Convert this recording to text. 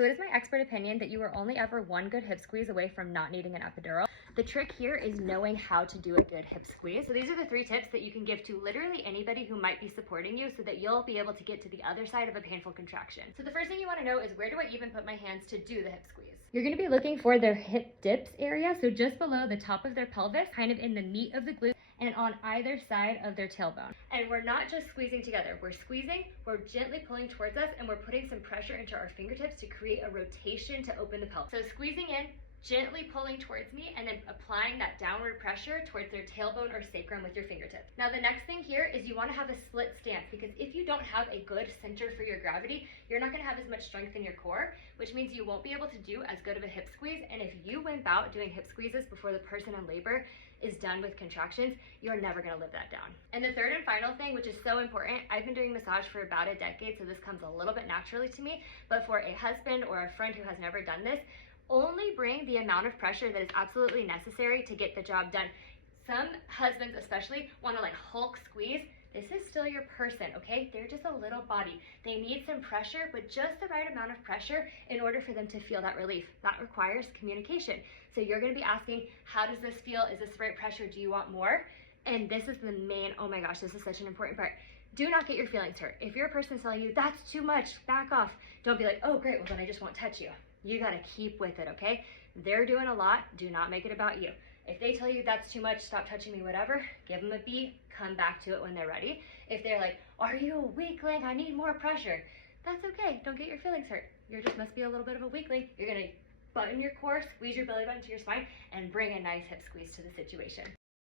So it is my expert opinion that you are only ever one good hip squeeze away from not needing an epidural. The trick here is knowing how to do a good hip squeeze. So these are the 3 tips that you can give to literally anybody who might be supporting you so that you'll be able to get to the other side of a painful contraction. So the first thing you want to know is, where do I even put my hands to do the hip squeeze? You're going to be looking for their hip dips area, so just below the top of their pelvis, kind of in the meat of the glute, and on either side of their tailbone. And we're not just squeezing together, we're squeezing, we're gently pulling towards us, and we're putting some pressure into our fingertips to create a rotation to open the pelvis. So squeezing in, gently pulling towards me, and then applying that downward pressure towards their tailbone or sacrum with your fingertips. Now the next thing here is you want to have a split stance, because if you don't have a good center for your gravity, you're not going to have as much strength in your core, which means you won't be able to do as good of a hip squeeze. And if you wimp out doing hip squeezes before the person in labor is done with contractions, you're never going to live that down. And the third and final thing, which is so important, I've been doing massage for about a decade, so this comes a little bit naturally to me, but for a husband or a friend who has never done this, only bring the amount of pressure that is absolutely necessary to get the job done. Some husbands especially want to like Hulk squeeze. This is still your person, okay? They're just a little body. They need some pressure, but just the right amount of pressure in order for them to feel that relief. That requires communication. So you're gonna be asking, how does this feel? Is this the right pressure? Do you want more? And this is the main, oh my gosh, this is such an important part. Do not get your feelings hurt. If your person is telling you, that's too much, back off. Don't be like, oh great, well then I just won't touch you. You gotta keep with it, okay? They're doing a lot, do not make it about you. If they tell you that's too much, stop touching me, whatever, give them a beat, come back to it when they're ready. If they're like, are you a weakling? I need more pressure. That's okay, don't get your feelings hurt. You just must be a little bit of a weakling. You're gonna button your core, squeeze your belly button to your spine, and bring a nice hip squeeze to the situation.